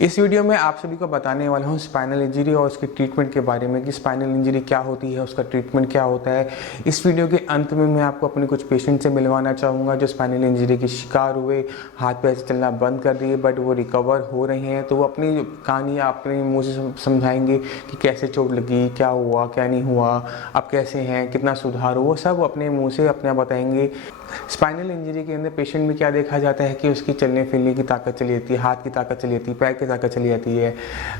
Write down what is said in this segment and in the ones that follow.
इस वीडियो में आप सभी को बताने वाला हूँ स्पाइनल इंजरी और उसके ट्रीटमेंट के बारे में कि स्पाइनल इंजरी क्या होती है, उसका ट्रीटमेंट क्या होता है। इस वीडियो के अंत में मैं आपको अपने कुछ पेशेंट से मिलवाना चाहूँगा जो स्पाइनल इंजरी के शिकार हुए, हाथ पैर से चलना बंद कर दिए बट वो रिकवर हो रहे हैं। तो वो अपनी कहानी अपने मुँह से समझाएंगे कि कैसे चोट लगी, क्या हुआ, क्या नहीं हुआ, अब कैसे हैं, कितना सुधार हो, वो सब अपने मुँह से अपने आप बताएंगे। स्पाइनल इंजरी के अंदर पेशेंट में क्या देखा जाता है कि उसकी चलने फिरने की ताकत चली जाती है, हाथ की ताकत चली जाती है, पैर की ताकत चली जाती है,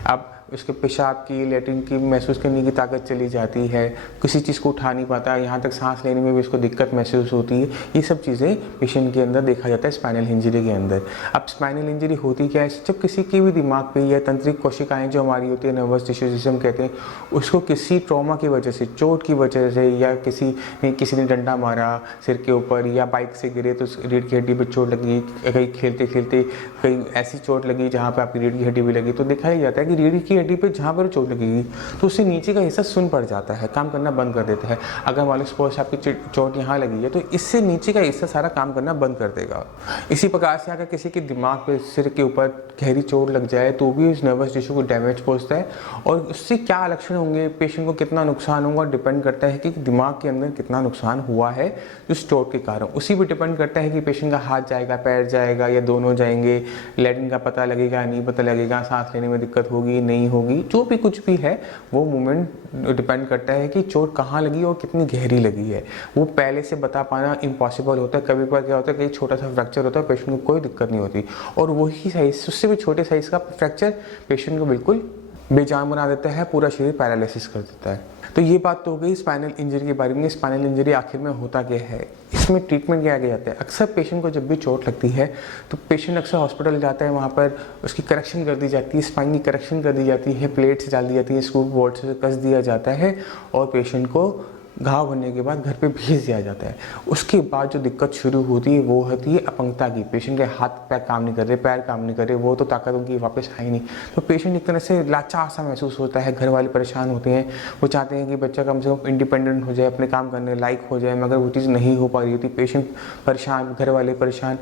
अब उसके पेशाब की, लैट्रिन की महसूस करने की ताकत चली जाती है, किसी चीज़ को उठा नहीं पाता, यहाँ तक सांस लेने में भी उसको दिक्कत महसूस होती है। ये सब चीज़ें पेशेंट के अंदर देखा जाता है स्पाइनल इंजरी के अंदर। अब स्पाइनल इंजरी होती क्या है? जब किसी के भी दिमाग पे या तंत्रिक कोशिकाएं जो हमारी होती है, नर्वस टिश्यू जिसे हम कहते हैं, उसको किसी ट्रॉमा की वजह से, चोट की वजह से, या किसी ने डंडा मारा सिर के ऊपर या बाइक से गिरे तो रीढ़ की हड्डी पर चोट लगी, कहीं खेलते खेलते कहीं ऐसी चोट लगी जहाँ पर आपकी रीढ़ की हड्डी भी लगी, तो देखा ही जाता है कि रीढ़ की हड्डी पे जहाँ पर चोट लगेगी तो उससे नीचे का हिस्सा सुन्न पड़ जाता है, काम करना बंद कर देता है। अगर मान लो सपोज आपकी चोट यहाँ लगी है तो इससे नीचे का हिस्सा सारा काम करना बंद कर देगा। इसी प्रकार से अगर किसी के दिमाग पे, सिर के ऊपर गहरी चोट लग जाए तो भी उस नर्वस टिश्यू को डैमेज पहुँचता है। और उससे क्या लक्षण होंगे, पेशेंट को कितना नुकसान होगा, डिपेंड करता है कि दिमाग के अंदर कितना नुकसान हुआ है उस चोट के कारण। उसी पर डिपेंड करता है कि पेशेंट का हाथ जाएगा, पैर जाएगा या दोनों जाएंगे, लैट्रिन का पता लगेगा, नहीं पता लगेगा, सांस लेने में दिक्कत होगी, नहीं होगी, जो भी कुछ भी है वो मोमेंट डिपेंड करता है कि चोट कहाँ लगी और कितनी गहरी लगी है। वो पहले से बता पाना इम्पॉसिबल होता है। कभी कभी क्या होता है कि छोटा सा फ्रैक्चर होता है, पेशेंट को कोई दिक्कत नहीं होती, और वही साइज, उससे भी छोटे साइज का फ्रैक्चर पेशेंट को बिल्कुल बेजान बना देता है, पूरा शरीर पैरालिसिस कर देता है। तो ये बात तो हो गई स्पाइनल इंजरी के बारे में। स्पाइनल इंजरी आखिर में होता क्या है, इसमें ट्रीटमेंट क्या किया जाता है। अक्सर पेशेंट को जब भी चोट लगती है तो पेशेंट अक्सर हॉस्पिटल जाता है, वहाँ पर उसकी करेक्शन कर दी जाती है, स्पाइन की करेक्शन कर दी जाती है, प्लेट्स डाल दी जाती है, स्क्रू बोल्ट से कस दिया जाता है और पेशेंट को घाव बनने के बाद घर पे भेज दिया जाता है। उसके बाद जो दिक्कत शुरू होती है वो होती है अपंगता की। पेशेंट के हाथ पैर काम नहीं कर रहे, पैर काम नहीं कर रहे, वो तो ताकत उनकी वापस आई नहीं, तो पेशेंट एक तरह से लाचार सा महसूस होता है। घर वाले परेशान होते हैं, वो चाहते हैं कि बच्चा कम से कम इंडिपेंडेंट हो जाए, अपने काम करने लायक हो जाए, मगर वो चीज़ नहीं हो पा रही होती। पेशेंट परेशान, घर वाले परेशान,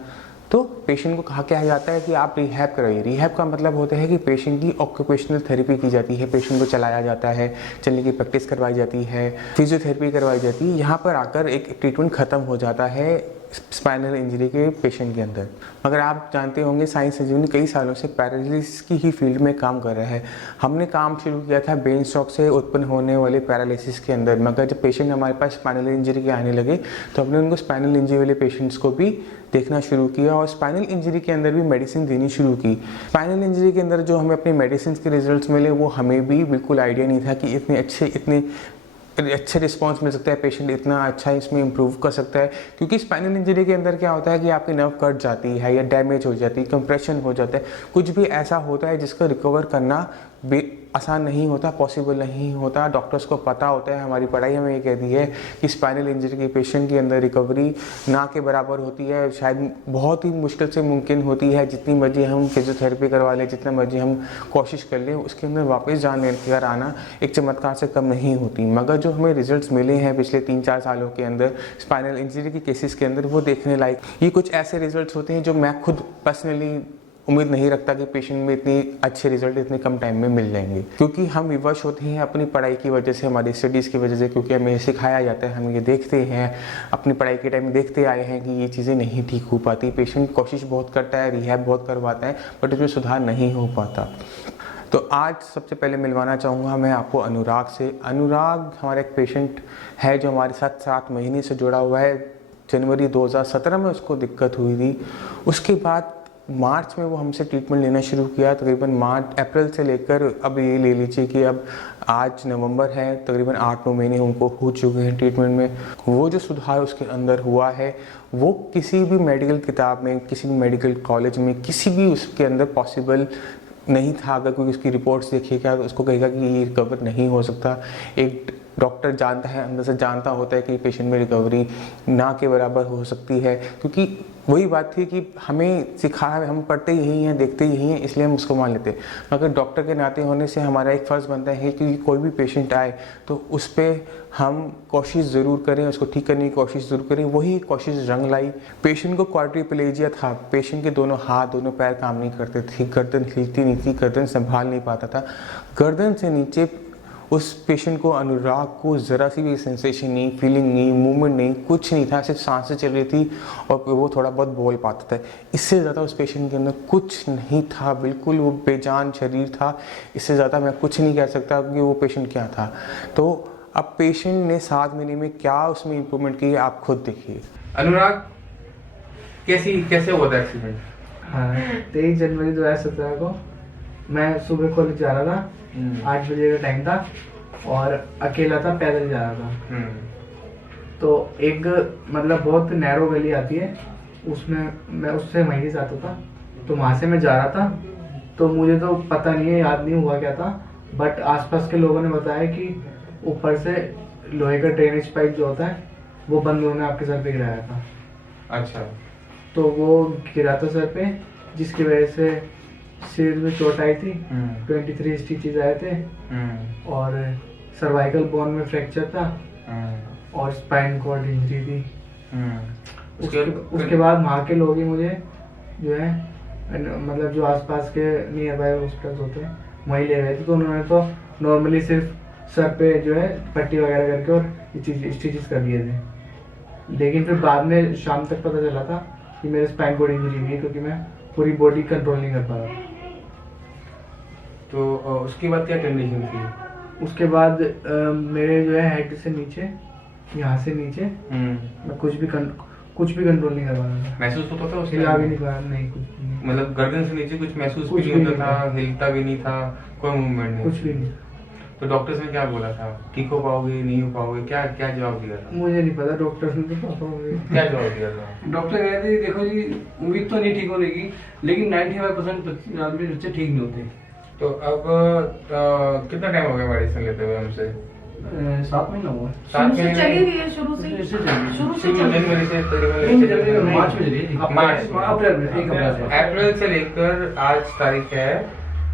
तो पेशेंट को कहा क्या जाता है कि आप रिहैब कराइए। रिहैब का मतलब होता है कि पेशेंट की ऑक्यूपेशनल थेरेपी की जाती है, पेशेंट को चलाया जाता है, चलने की प्रैक्टिस करवाई जाती है, फिजियोथेरेपी करवाई जाती है। यहाँ पर आकर एक ट्रीटमेंट खत्म हो जाता है स्पाइनल इंजरी के पेशेंट के अंदर। मगर आप जानते होंगे साइंस इंजीनियर कई सालों से पैरालिसिस की ही फील्ड में काम कर रहा है। हमने काम शुरू किया था ब्रेन स्ट्रोक से उत्पन्न होने वाले पैरालिसिस के अंदर, मगर जब पेशेंट हमारे पास स्पाइनल इंजरी के आने लगे तो हमने उनको स्पाइनल इंजरी वाले पेशेंट्स को भी देखना शुरू किया और स्पाइनल इंजरी के अंदर भी मेडिसिन देनी शुरू की। स्पाइनल इंजरी के अंदर जो हमें अपनी मेडिसिन के रिजल्ट्स मिले वो हमें भी बिल्कुल आइडिया नहीं था कि इतने अच्छे रिस्पांस मिल सकता है, पेशेंट इतना अच्छा इसमें इंप्रूव कर सकता है। क्योंकि स्पाइनल इंजरी के अंदर क्या होता है कि आपकी नर्व कट जाती है या डैमेज हो जाती है, कंप्रेशन हो जाता है, कुछ भी ऐसा होता है जिसका रिकवर करना आसान नहीं होता, पॉसिबल नहीं होता। डॉक्टर्स को पता होता है, हमारी पढ़ाई हमें ये कहती है कि स्पाइनल इंजरी के पेशेंट के अंदर रिकवरी ना के बराबर होती है, शायद बहुत ही मुश्किल से मुमकिन होती है। जितनी मर्जी हम फिजियोथेरेपी करवा लें, जितना मर्जी हम कोशिश कर लें, उसके अंदर वापस जान लेकर आना एक चमत्कार से कम नहीं होती। मगर जो हमें रिजल्ट्स मिले हैं पिछले 3-4 सालों के अंदर स्पाइनल इंजरी के केसेस के अंदर, वो देखने लायक। ये कुछ ऐसे रिजल्ट्स होते हैं जो मैं खुद पर्सनली उम्मीद नहीं रखता कि पेशेंट में इतनी अच्छे रिजल्ट इतने कम टाइम में मिल जाएंगे। क्योंकि हम विवश होते हैं अपनी पढ़ाई की वजह से, हमारी स्टडीज़ की वजह से, क्योंकि हमें सिखाया जाता है, हम ये देखते हैं, अपनी पढ़ाई के टाइम देखते आए हैं कि ये चीज़ें नहीं ठीक हो पाती। पेशेंट कोशिश बहुत करता है, रिहैब बहुत करवाता है, बट उसमें सुधार नहीं हो पाता। तो आज सबसे पहले मिलवाना चाहूँगा मैं आपको अनुराग से। अनुराग हमारा एक पेशेंट है जो हमारे साथ 7 महीने से जुड़ा हुआ है। जनवरी 2017 में उसको दिक्कत हुई थी। उसके बाद मार्च में वो हमसे ट्रीटमेंट लेना शुरू किया। तकरीबन अप्रैल से लेकर अब ये ले लीजिए कि अब आज नवंबर है, तकरीबन 8-9 महीने उनको हो चुके हैं ट्रीटमेंट में। वो जो सुधार उसके अंदर हुआ है वो किसी भी मेडिकल किताब में, किसी भी मेडिकल कॉलेज में, किसी भी उसके अंदर पॉसिबल नहीं था। अगर कोई उसकी रिपोर्ट्स देखेगा तो उसको कहेगा कि ये रिकवर नहीं हो सकता। एक डॉक्टर जानता है, अंदर से जानता होता है कि पेशेंट में रिकवरी ना के बराबर हो सकती है, क्योंकि वही बात थी कि हमें सिखाया, हम पढ़ते यही हैं, देखते यही हैं, इसलिए हम उसको मान लेते हैं। मगर डॉक्टर के नाते होने से हमारा एक फ़र्ज़ बनता है कि कोई भी पेशेंट आए तो उस पर हम कोशिश ज़रूर करें, उसको ठीक करने की कोशिश ज़रूर करें। वही कोशिश रंग लाई। पेशेंट को क्वाड्रिप्लेजिया था, पेशेंट के दोनों हाथ दोनों पैर काम नहीं करते थे, गर्दन हिलती नहीं थी, गर्दन संभाल नहीं पाता था, गर्दन से नीचे उस पेशेंट को, अनुराग को ज़रा सी भी सेंसेशन नहीं, फीलिंग नहीं, मूवमेंट नहीं, कुछ नहीं था, सिर्फ सांसें चल रही थी और वो थोड़ा बहुत बोल पाता था। इससे ज़्यादा उस पेशेंट के अंदर कुछ नहीं था, बिल्कुल वो बेजान शरीर था। इससे ज़्यादा मैं कुछ नहीं कह सकता कि वो पेशेंट क्या था। तो अब पेशेंट ने 7 महीने में क्या उसमें इम्प्रूवमेंट की आप खुद देखिए। अनुराग, कैसे हुआ था एक्सीडेंट? हाँ, 23 जनवरी 2017 को मैं सुबह कॉलेज जा रहा था। 8 बजे का टाइम था और अकेला था, पैदल जा रहा था। तो एक मतलब बहुत नैरो गली आती है, उसमें मैं उससे वहीं से आता था। तो वहाँ से मैं जा रहा था, तो मुझे तो पता नहीं है, याद नहीं हुआ क्या था, बट आसपास के लोगों ने बताया कि ऊपर से लोहे का ड्रेनेज पाइप जो होता है वो बंद होने आपके सर पे गिराया था। अच्छा। तो वो गिरा था सर पे, जिसकी वजह से सिर में चोट आई थी। 23 स्टिचेस आए थे और सर्वाइकल बोन में फ्रैक्चर था और स्पाइन कॉर्ड इंजरी थी। उसके बाद वहाँ के लोग ही मुझे जो है मतलब जो आसपास के नियर बाय हॉस्पिटल्स होते हैं वहीं ले गए थे। तो उन्होंने तो नॉर्मली सिर्फ सर पे जो है पट्टी वगैरह करके और स्टिचेस कर दिए थे। लेकिन फिर बाद में शाम तक पता चला था कि मेरे स्पाइन कॉर्ड इंजरी हुई है, क्योंकि मैं पूरी बॉडी कंट्रोल नहीं कर पा रहा। तो उसके बाद क्या कंडीशन थी? उसके बाद मेरे जो है हेड से नीचे, यहाँ से नीचे मैं कुछ भी कंट्रोल नहीं कर पा रहा था। महसूस होता था? हिला भी नहीं पा रहा, नहीं कुछ भी नहीं। मतलब गर्दन से नीचे कुछ महसूस कुछ भी भी नहीं होता नहीं था, हिलता भी नहीं था, कोई मूवमेंट नहीं? कुछ भी नहीं। तो डॉक्टर्स ने क्या बोला था? ठीक हो पाओगे, नहीं हो पाओगे? क्या जवाब दिया था? मुझे नहीं पता, डॉक्टर ने तो पापा मुझे क्या जवाब दिया था? डॉक्टर कह रहे थे देखो जी, उम्मीद तो नहीं ठीक होने की, लेकिन 95% आदमी बच्चे ठीक नहीं होते। तो अब कितना टाइम हो गया मेडिसिन लेते हुए हमसे? 7 महीना हुआ। 7 चली महीने? रही है शुरू से जनवरी से जनवरी मार्च में चली थी। मार्च, अप्रैल में, 1 अप्रैल से। अप्रैल से लेकर आज तारीख है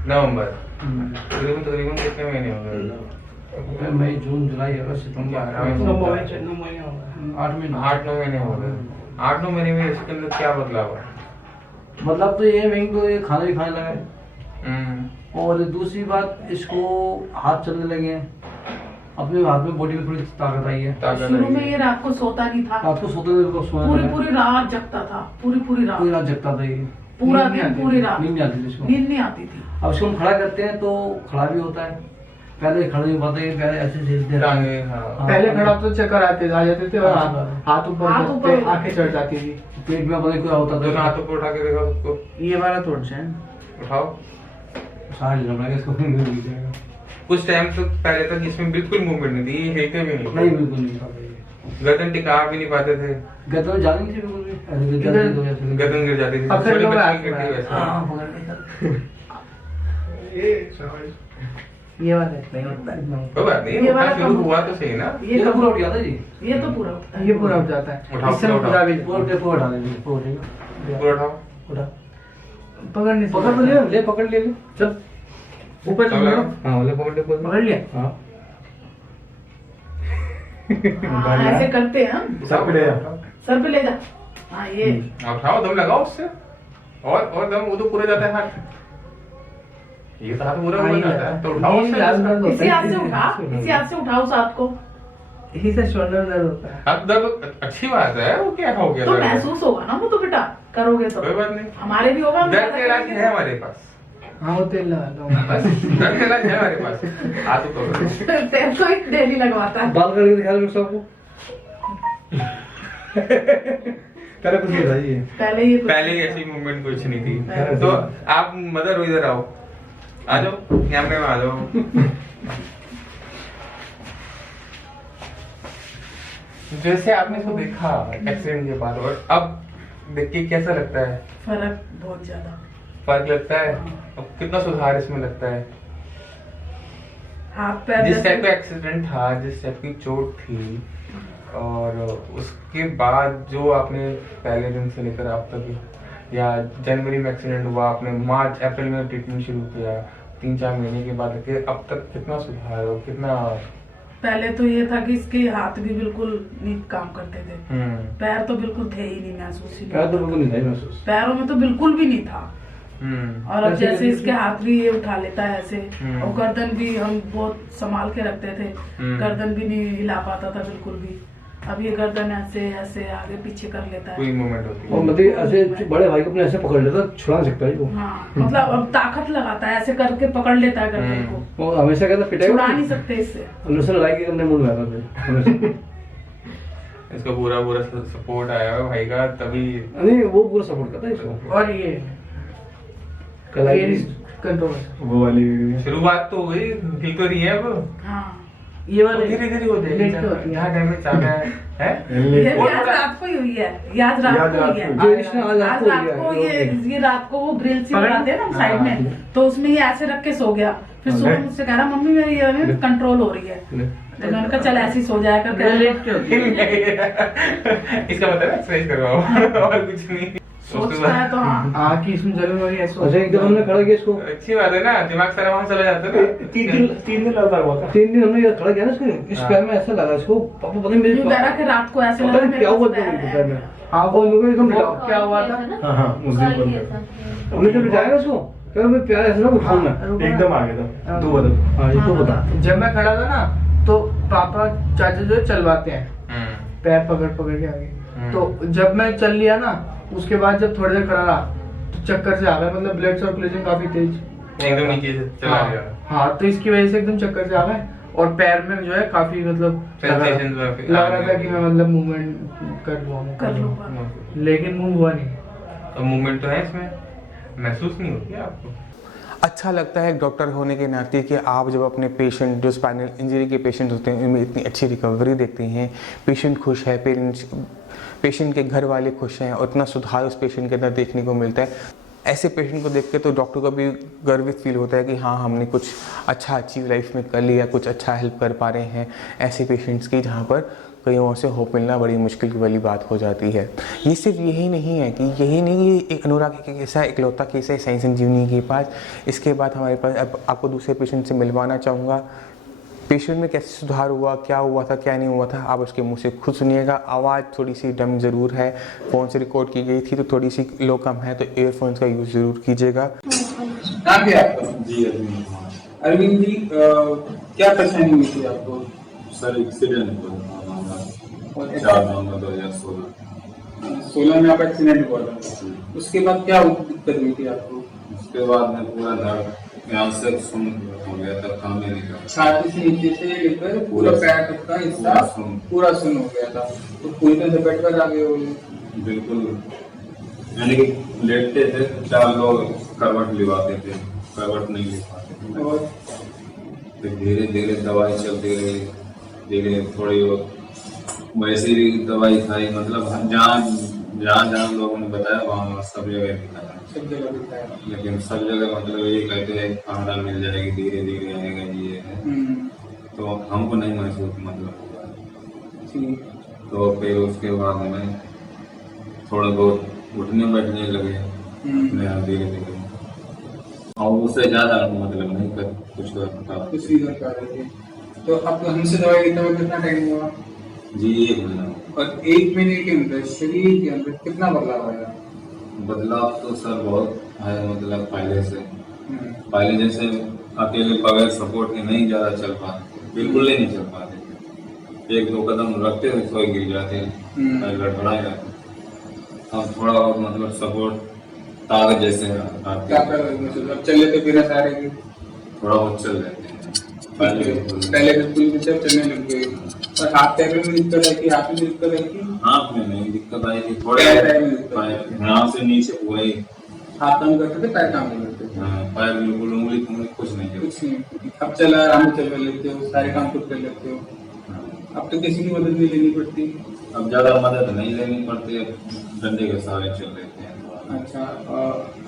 नवंबर, तकरीबन कितने महीने हो गए? मई, जून, जुलाई, अगस्त, सितंबर, 8-9 महीने हो गए। 8-9 महीने में इसके अंदर क्या बदलाव हुआ? मतलब तो ये मैं तो ये खाना भी खाने लगा है। और दूसरी बात, इसको हाथ चलने लगे हैं, अपने हाथ में बॉडी में थोड़ी ताकत आई है। शुरू में ये रात को सोता नहीं था, रात को सोते हुए को सोया पूरी रात जगता था, पूरी रात जगता था ये, पूरा दिन, पूरी रात नींद नहीं आती थी इसको। नींद नहीं आती थी। अब इसको हम खड़ा करते हैं तो खड़ा भी होता है, पहले खड़े नहीं पाते, पहले ऐसे झेलते टांगे, हाँ। पहले खड़ा तो चक्कर आ जाते थे और हाथ ऊपर आंखें चढ़ जाती थी, पेट में पता क्या होता दोनों था। हाथों को उठा के देखो उसको, ये वाला तोड़ जाए। उठाओ। साढ़े लेना पड़ेगा इसको, फिर मिल जाएगा। कुछ टाइम तो पहले तक इसमें बिल्कुल मूवमेंट नहीं थी, हिलते भी नहीं नहीं थे, बिल्कुल नहीं था। गर्दन टिका भी नहीं पाते थे, गर्दन जा नहीं थी बिल्कुल भी, ऐसे गर्दन हो जाती थी। गर्दन गिर जाती थी, पकड़ छोटे लो बच्चे हाथ की गिरती में। वैसे। हाँ, पकड़ लेता। ये वाला नहीं होता है। कोई बात नहीं, ये उठना वाला शुरू कम- हुआ तो सही ना। ये तो पूरा उठ जाता है जी, ये तो पूरा होता है। ये पूरा उठ जाता है, उठाओ, इससे उठाओ। पूरा भी पूरा उठा देंगे, पूरा उठेगा। पूरा उठाओ। उठा, पकड़ नहीं पकड़ सकता। ले, पकड़ ले, चल ऊपर चलो। चलो, हाँ, बोले पकड़ ले, पकड़ लिया। हाँ। हाँ, ऐसे करते हैं हम, उठाओ, उठाओ। सर पे ले जा। हाँ ये आप उठाओ, दम लगाओ उससे, और दम, वो तो पूरा जाता है हाथ, ये तो हाथ पूरा हाँ, हो ये जाता है, तो उठाओ ये उससे। लाल दर्द होता इसी है। हाथ से उठा, इसी हाथ से उठाओ साथ को, इसी से शोल्डर दर्द होता है। हाथ दर्द अच्छी बात है, वो क्या हो गया तो दर्द? महसूस होगा ना वो तो बेटा, करोगे तो कोई बात नहीं, हमारे भी होगा। हम दर्द क्या का इलाज करेंगे? है हमारे पास, हाँ वो तेल लगा लो। बस दर्द का इलाज है हमारे पास, हाथ तो तेल तो एक डेली लगवाता है। बाल करके दिखा दो सबको। पहले कुछ नहीं था ये। पहले ये पहले ही ऐसी मूवमेंट कुछ नहीं थी। पहले तो आप मदर हो, इधर आओ, आ जाओ, यहाँ पे आ जाओ। जैसे आपने इसको देखा एक्सीडेंट के बाद और अब देख के कैसा लगता है? फर्क बहुत ज्यादा फर्क लगता है? अब कितना सुधार इसमें लगता है? हाथ पैर जिस जैसे- टाइप का एक्सीडेंट था, जिस टाइप की चोट थी, और उसके बाद जो आपने पहले दिन से लेकर अब तक, या जनवरी में एक्सीडेंट हुआ, आपने मार्च अप्रैल में ट्रीटमेंट शुरू किया, 3-4 महीने के बाद के अब तक कितना सुधार हो, कितना? पहले तो ये था कि इसके हाथ भी बिल्कुल नहीं काम करते थे, पैर तो बिल्कुल थे ही नहीं, महसूस ही पैर तो बिल्कुल नहीं नहीं था महसूस। पैरों में तो बिल्कुल भी नहीं था। और अब ऐसे जैसे भी- इसके हाथ भी ये उठा लेता है ऐसे, और गर्दन भी हम बहुत संभाल के रखते थे, गर्दन भी नहीं हिला पाता था बिल्कुल भी। अब ये गर्दन ऐसे ऐसे आगे पीछे कर लेता है। कोई मूवमेंट होती और है? मतलब ऐसे बड़े भाई को अपने ऐसे पकड़ लेता, छुड़ा नहीं सकता है वो। हाँ, मतलब अब ताकत लगाता है, ऐसे करके पकड़ लेता है गर्दन को, वो हमेशा कहता पिटाई छुड़ा नहीं सकते इससे। हमने लड़ाई की अपने मूड में आता था हमेशा। इसका पूरा सपोर्ट आया है भाई का, तभी। नहीं वो पूरा सपोर्ट करता है इसको। और ये कलाई कंट्रोल, वो वाली शुरुआत तो हो गई, हिल तो रही है अब। हाँ, ये वाले धीरे धीरे होते हैं, लेट के होती है। यहाँ डैमेज ज्यादा है, ये भी आज रात को ही हुई है, ये आज रात को हुई है। जो इसने आज आज रात को ये रात को वो ग्रिल सी लगाते हैं ना साइड में, तो उसमें ये ऐसे रख के सो गया। फिर सुबह मुझसे कह रहा मम्मी मेरी ये कंट्रोल हो रही है, तो मैंने कहा चल ऐसी सो जाया कर। लेट के होती है। इसका मतलब एक्सरसाइज करवाओ और कुछ नहीं। सोचता है तो हाँ, हाँ कि इसमें जलन हो रही है, ऐसा अच्छा एकदम हमने खड़ा किया इसको। अच्छी बात है ना, दिमाग सारा वहां चला जाता है ना। 3 दिन लगा हुआ था। 3 दिन हमने ये खड़ा किया ना इसको, इस पैर में ऐसा लगा इसको, पापा पता नहीं मेरे यूं कह रहा कि रात को ऐसे पता लगा नहीं क्या हुआ था मेरे पैर में। हाँ वो मेरे को एकदम क्या हुआ था? हाँ उस दिन हमने जब बिठाया उसको, फिर मैं प्यार ऐसा ना उठाऊं मैं एकदम आ गया था। तू बता। हाँ ये तो बता। जब मैं खड़ा था ना, तो पापा चाचा जो है चलवाते हैं, पैर पकड़ पकड़ के आगे। तो जब मैं चल लिया ना, उसके बाद जब थोड़ी देर खड़ा रहा तो चक्कर से आ गया, मतलब ब्लड सर्कुलेशन काफी तेज एकदम नीचे से चला गया। हाँ, तो इसकी वजह से एकदम चक्कर से आ गए, और पैर में जो है काफी मतलब Sensations वहाँ पे लग आ रहा था गई। कि मैं मतलब मूवमेंट कर लूँगा, लेकिन मूव हुआ नहीं। तो मूवमेंट तो है इसमें, महसूस नहीं होती है आपको? अच्छा लगता है डॉक्टर होने के नाते कि आप जब अपने पेशेंट, जो स्पाइनल इंजरी के पेशेंट होते हैं, उनमें इतनी अच्छी रिकवरी देखते हैं, पेशेंट खुश है, पेशेंट के घर वाले खुश हैं, और इतना सुधार उस पेशेंट के अंदर देखने को मिलता है। ऐसे पेशेंट को देख के तो डॉक्टर को भी गर्वित फील होता है कि हाँ हमने कुछ अच्छा अचीव लाइफ में कर लिया, कुछ अच्छा हेल्प कर पा रहे हैं ऐसे पेशेंट्स की जहाँ पर कईयों से होप मिलना बड़ी मुश्किल वाली बात हो जाती है। ये सिर्फ यही नहीं है कि यही नहीं, ये एक अनुराग के केस है, इकलौता केस है साई संजीवनी के पास। इसके बाद हमारे पास अब आपको दूसरे पेशेंट से मिलवाना चाहूँगा। पेशेंट में कैसे सुधार हुआ, क्या हुआ था, क्या नहीं हुआ था, आप उसके मुंह से खुद सुनिएगा। आवाज़ थोड़ी सी डम ज़रूर है, फ़ोन से रिकॉर्ड की गई थी तो थोड़ी सी लो कम है, तो ईयरफोन्स का यूज़ ज़रूर कीजिएगा। नाम क्या है आपका? जी अरविंद कुमार। अरविंद जी, क्या परेशानी हुई थी आपको? सर एक्सीडेंट हुआ था और 4 नवंबर 2016। 16 में आपका एक्सीडेंट हुआ था, उसके बाद क्या दिक्कत हुई थी आपको? उसके बाद में पूरा दर्द यहाँ से सुन हो गया था, काम ही नहीं कर। छाती से नीचे से लेकर पूरा पैर तक का हिस्सा पूरा सुन हो गया था, तो पूरी तरह से बैठ कर आ गए हो? बिल्कुल, यानी कि लेटते थे, 4 लोग करवट लिवाते थे, करवट नहीं ले पाते थे। और फिर धीरे धीरे दवाई चलती रही, धीरे थोड़ी बहुत वैसी भी दवाई खाई, मतलब जहाँ लोगों ने बताया वहाँ सब जगह दिखाया, सब जगह दिखाया। लेकिन सब जगह मतलब ये कहते हैं खाना मिल जाएगी, धीरे धीरे आएगा, ये है। तो हमको नहीं महसूस मतलब हुआ। ठीक। तो फिर उसके बाद में थोड़ा बहुत उठने बैठने लगे अपने आप धीरे धीरे, और उससे ज़्यादा मतलब नहीं कर कुछ कर कुछ भी कर पा रहे थे। तो अब हमसे दवाई लेते हुए कितना टाइम हुआ? जी 1 महीना। और 1 महीने के अंदर शरीर के अंदर कितना बदलाव आया? बदलाव तो सर बहुत है, मतलब पहले से, पहले जैसे अकेले बगैर सपोर्ट के नहीं ज़्यादा चल पाते, बिल्कुल ही नहीं चल पाते, 1-2 कदम रखते हुए सोए गिर जाते, गड़बड़ा जाते। अब थोड़ा बहुत मतलब सपोर्ट ताकत जैसे क्या कर रहे थे? मतलब चल लेते फिर सारे की थोड़ा बहुत चल लेते हैं। पहले बिल्कुल भी सब चलने लग गए। और हाथ पैर में दिक्कत आई थी? हाथ में दिक्कत आई थी? हाथ में नहीं दिक्कत आई थी, थोड़े पैर में दिक्कत आई थी? यहाँ से नीचे पूरा ही हाथ काम करते थे, पैर काम नहीं करते थे? पैर बिल्कुल उंगली कुछ नहीं है। कुछ नहीं। अब चला आराम से चल लेते हो, सारे काम खुद कर लेते हो? अब तो किसी की मदद नहीं लेनी पड़ती? अब ज्यादा मदद नहीं लेनी पड़ती, अब डंडे के सहारे चल लेते हैं। अच्छा,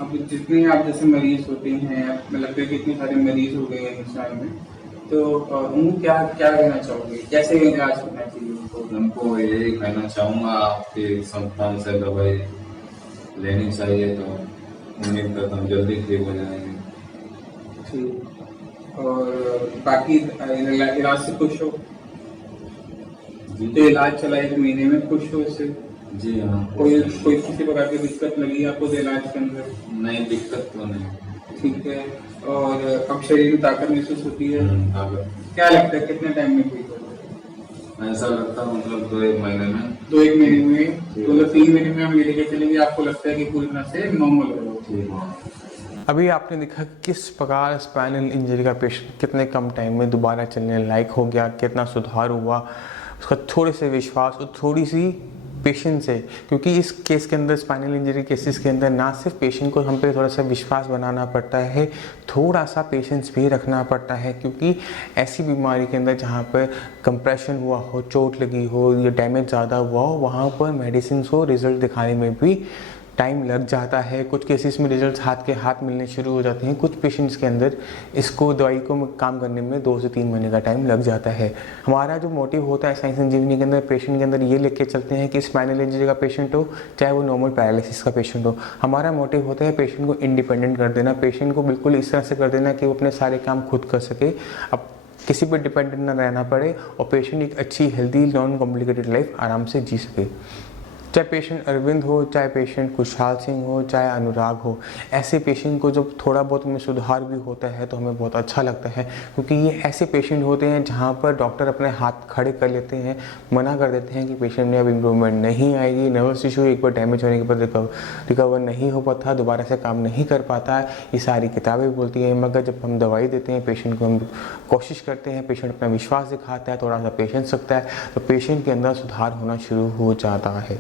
अब जितने आप जैसे मरीज होते हैं, मतलब कि कितने सारे मरीज हो गए हैं हिंदुस्तान में, तो उनको क्या क्या कहना चाहोगे, कैसे इलाज करना चाहिए उनको? उनको यही कहना चाहूँगा आपके संस्थान से दवाई लेनी चाहिए, तो उम्मीद करता हूँ जल्दी ठीक हो जाएंगे। ठीक। और बाकी इलाज से खुश हो? जी तो इलाज चला 1 महीने में, खुश हो इससे? जी हाँ। कोई किसी प्रकार की दिक्कत लगी आपको इलाज के अंदर? नहीं, दिक्कत तो नहीं। ठीक है। और अब शरीर में ताकत महसूस होती है? ताकत क्या लगता है कितने टाइम में ठीक होगा? ऐसा लगता है मतलब 2-1 महीने में। 2-1 महीने में, मतलब 3 महीने में हम ये लेके चलेंगे, आपको लगता है कि पूरी तरह से नॉर्मल हो जाओगे? ठीक है। अभी आपने देखा किस प्रकार स्पाइनल इंजरी का पेशेंट कितने कम टाइम में दोबारा चलने लायक हो गया, कितना सुधार हुआ, उसका थोड़े से विश्वास और थोड़ी सी पेशेंस है। क्योंकि इस केस के अंदर, स्पाइनल इंजरी केसेस के अंदर, ना सिर्फ पेशेंट को हम पे थोड़ा सा विश्वास बनाना पड़ता है, थोड़ा सा पेशेंस भी रखना पड़ता है। क्योंकि ऐसी बीमारी के अंदर जहाँ पर कंप्रेशन हुआ हो, चोट लगी हो या डैमेज ज़्यादा हुआ हो, वहाँ पर मेडिसिन को रिजल्ट दिखाने में भी टाइम लग जाता है। कुछ केसेस में रिजल्ट्स हाथ के हाथ मिलने शुरू हो जाते हैं, कुछ पेशेंट्स के अंदर इसको दवाई को काम करने में 2 से 3 महीने का टाइम लग जाता है। हमारा जो मोटिव होता है साइंस संजीवनी के अंदर, पेशेंट के अंदर ये लेके चलते हैं कि स्पाइनल इंजरी का पेशेंट हो चाहे वो नॉर्मल पैरालिसिस का पेशेंट हो, हमारा मोटिव होता है पेशेंट को इंडिपेंडेंट कर देना, पेशेंट को बिल्कुल इस तरह से कर देना कि वो अपने सारे काम खुद कर सके, अब किसी पर डिपेंडेंट ना रहना पड़े और पेशेंट एक अच्छी हेल्दी नॉन कॉम्प्लिकेटेड लाइफ आराम से जी सके। चाहे पेशेंट अरविंद हो, चाहे पेशेंट खुशहाल सिंह हो, चाहे अनुराग हो, ऐसे पेशेंट को जब थोड़ा बहुत उनमें सुधार भी होता है तो हमें बहुत अच्छा लगता है। क्योंकि ये ऐसे पेशेंट होते हैं जहाँ पर डॉक्टर अपने हाथ खड़े कर लेते हैं, मना कर देते हैं कि पेशेंट में अब इम्प्रूवमेंट नहीं आएगी, नर्वस टिश्यू एक बार डैमेज होने के बाद रिकवर नहीं हो पाता, दोबारा से काम नहीं कर पाता। ये सारी किताबें बोलती हैं, मगर जब हम दवाई देते हैं पेशेंट को, हम कोशिश करते हैं, पेशेंट अपना विश्वास दिखाता है, थोड़ा सा पेशेंस रखता है, तो पेशेंट के अंदर सुधार होना शुरू हो जाता है,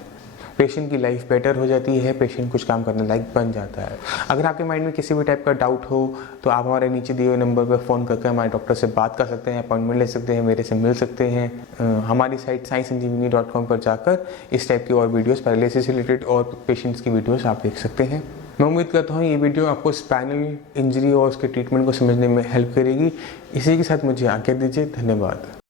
पेशेंट की लाइफ बेटर हो जाती है, पेशेंट कुछ काम करने लायक बन जाता है। अगर आपके माइंड में किसी भी टाइप का डाउट हो तो आप हमारे नीचे दिए हुए नंबर पर फ़ोन करके हमारे डॉक्टर से बात कर सकते हैं, अपॉइंटमेंट ले सकते हैं, मेरे से मिल सकते हैं। हमारी साइट sciencesanjeevani.com पर जाकर इस टाइप की और वीडियोस, पैरालिसिस से रिलेटेड और पेशेंट्स की वीडियोस आप देख सकते हैं। मैं उम्मीद करता हूँ ये वीडियो आपको स्पाइनल इंजरी और उसके ट्रीटमेंट को समझने में हेल्प करेगी। इसी के साथ मुझे आज्ञा दीजिए। धन्यवाद।